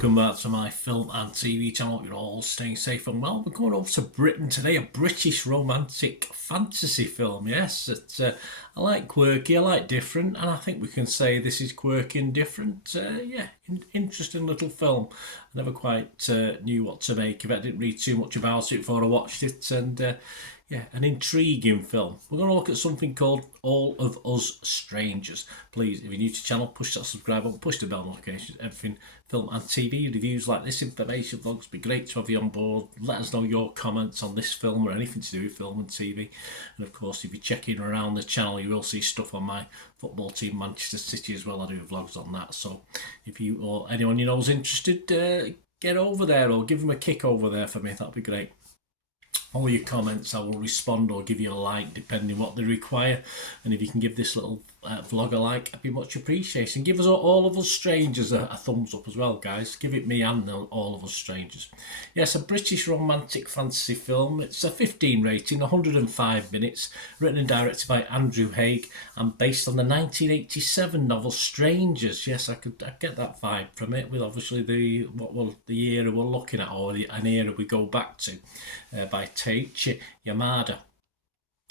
welcome back to my film and TV channel. You're all staying safe and well. We're going over to Britain today, a British romantic fantasy film. Yes, I like quirky, I like different, and I think we can say this is quirky and different. Interesting little film. I never quite knew what to make of it. I didn't read too much about it before I watched it, and an intriguing film. We're going to look at something called All of Us Strangers. Please, if you're new to the channel, push that subscribe button, push the bell notifications, everything film and TV reviews like this, information vlogs. Be great to have you on board. Let us know your comments on this film or anything to do with film and TV. And of course, if you're checking around the channel, you will see stuff on my football team, Manchester City, as well. I do vlogs on that. So if you or anyone you know is interested, get over there or give them a kick over there for me. That'd be great. All your comments, I will respond or give you a like depending what they require. And if you can give this little vlog a like, I'd be much appreciated. And give us All of Us Strangers a thumbs up as well, guys. Give it me and All of Us Strangers. Yes, a British romantic fantasy film. It's a 15 rating, 105 minutes, written and directed by Andrew Haigh and based on the 1987 novel Strangers. Yes, I get that vibe from it, with obviously the era we're looking at, or an era we go back to, by Teiichi Yamada.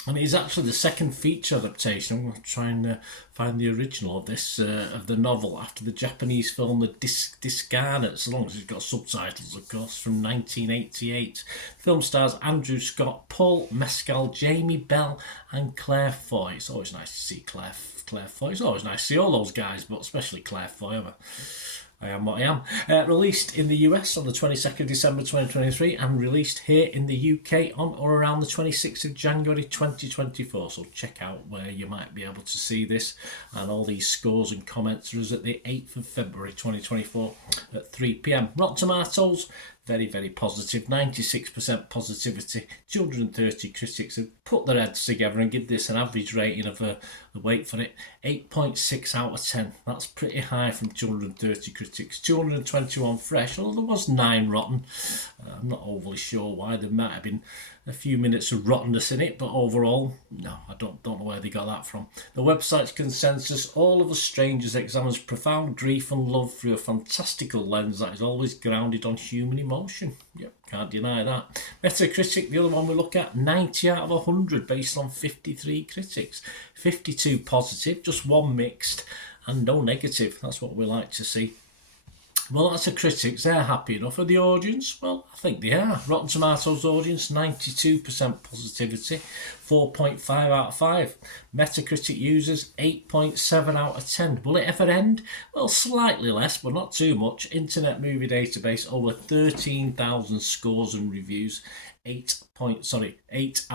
And it is actually the second feature adaptation. I'm going to try and find the original of this, of the novel, after the Japanese film The Discarnate, as long as it's got subtitles, of course, from 1988. The film stars Andrew Scott, Paul Mescal, Jamie Bell and Claire Foy. It's always nice to see Claire Foy. It's always nice to see all those guys, but especially Claire Foy. I am what I am. Released in the US on the 22nd of December 2023 and released here in the UK on or around the 26th of January 2024. So check out where you might be able to see this. And all these scores and comments are at the 8th of February 2024 at 3 p.m. Rotten Tomatoes, very, very positive, 96% positivity. 230 critics have put their heads together and give this an average rating of, wait for it, 8.6 out of 10. That's pretty high from 230 critics. 221 fresh, although there was 9 rotten. I'm not overly sure why. There might have been a few minutes of rottenness in it, but overall, no, I don't know where they got that from. The website's consensus: All of Us Strangers examines profound grief and love through a fantastical lens that is always grounded on human emotion. Yep, can't deny that. Metacritic, the other one we look at, 90 out of 100 based on 53 critics. 52 positive, just 1 mixed, and no negative. That's what we like to see. Well, that's the critics. They're happy enough. For the audience, well, I think they are. Rotten Tomatoes audience, 92% positivity, 4.5 out of 5. Metacritic users, 8.7 out of 10. Will it ever end? Well, slightly less, but not too much. Internet Movie Database, over 13,000 scores and reviews. 8 out of 10. 8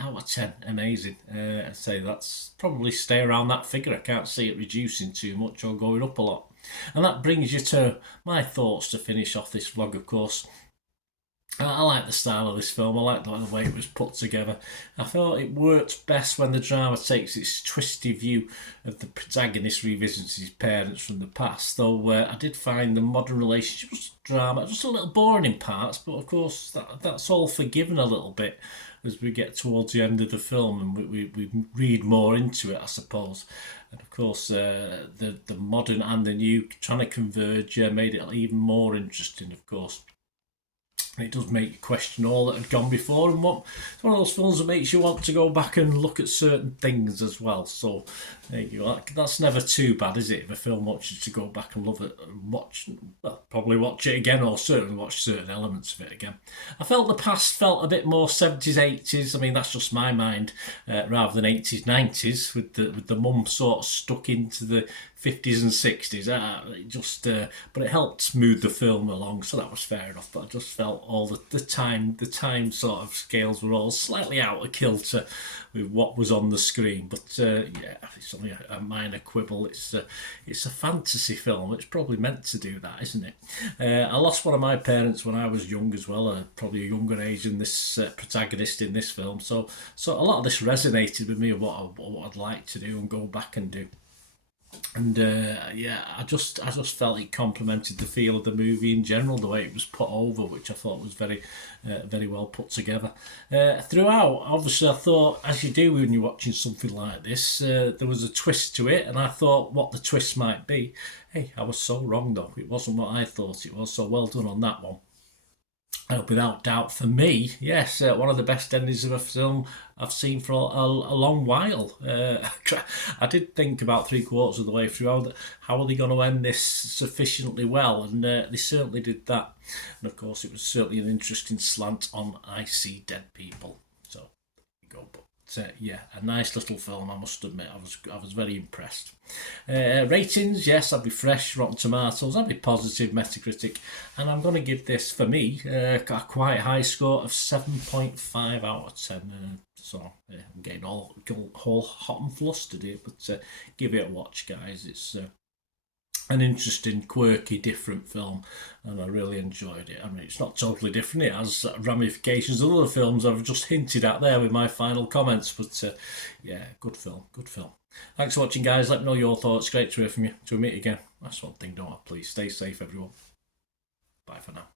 out of 10. Amazing. I'd say that's probably stay around that figure. I can't see it reducing too much or going up a lot. And that brings you to my thoughts to finish off this vlog, of course. I like the style of this film. I like the way it was put together. I thought it worked best when the drama takes its twisty view of the protagonist revisiting his parents from the past. Though I did find the modern relationship drama just a little boring in parts, but of course that's all forgiven a little bit as we get towards the end of the film and we read more into it, I suppose. And of course, the modern and the new trying to converge made it even more interesting, of course. It does make you question all that had gone before, and it's one of those films that makes you want to go back and look at certain things as well. So there you go. That's never too bad, is it? If a film wants you to go back and love it, probably watch it again, or certainly watch certain elements of it again. I felt the past felt a bit more 70s, 80s. I mean, that's just my mind, rather than 80s, 90s, with the mum sort of stuck into the 50s and 60s. But it helped smooth the film along, so that was fair enough. But I just felt all the time sort of scales were all slightly out of kilter with what was on the screen. But it's only a minor quibble. It's a fantasy film. It's probably meant to do that, isn't it? I lost one of my parents when I was young as well, probably a younger age than this protagonist in this film. So a lot of this resonated with me of what I'd like to do and go back and do. And yeah, I just felt it complemented the feel of the movie in general, the way it was put over, which I thought was very well put together. Throughout, obviously, I thought, as you do when you're watching something like this, there was a twist to it, and I thought what the twist might be. Hey, I was so wrong though; it wasn't what I thought it was. So well done on that one. Without doubt, for me, yes, one of the best endings of a film I've seen for a long while. I did think about three quarters of the way through how are they going to end this sufficiently well, and they certainly did that. And of course, it was certainly an interesting slant on I See Dead People. So there you go. But yeah, a nice little film. I must admit, I was very impressed. Ratings, yes, I'll be fresh. Rotten Tomatoes, I'll be positive. Metacritic, and I'm going to give this, for me, a quite high score of 7.5 out of 10. So I'm getting all hot and flustered here, but give it a watch, guys. It's an interesting, quirky, different film, and I really enjoyed it. I mean, it's not totally different; it has ramifications of other films I've just hinted at there with my final comments. But yeah, good film, good film. Thanks for watching, guys. Let me know your thoughts. Great to hear from you. Till we meet again. That's one thing, don't I? Please stay safe, everyone. Bye for now.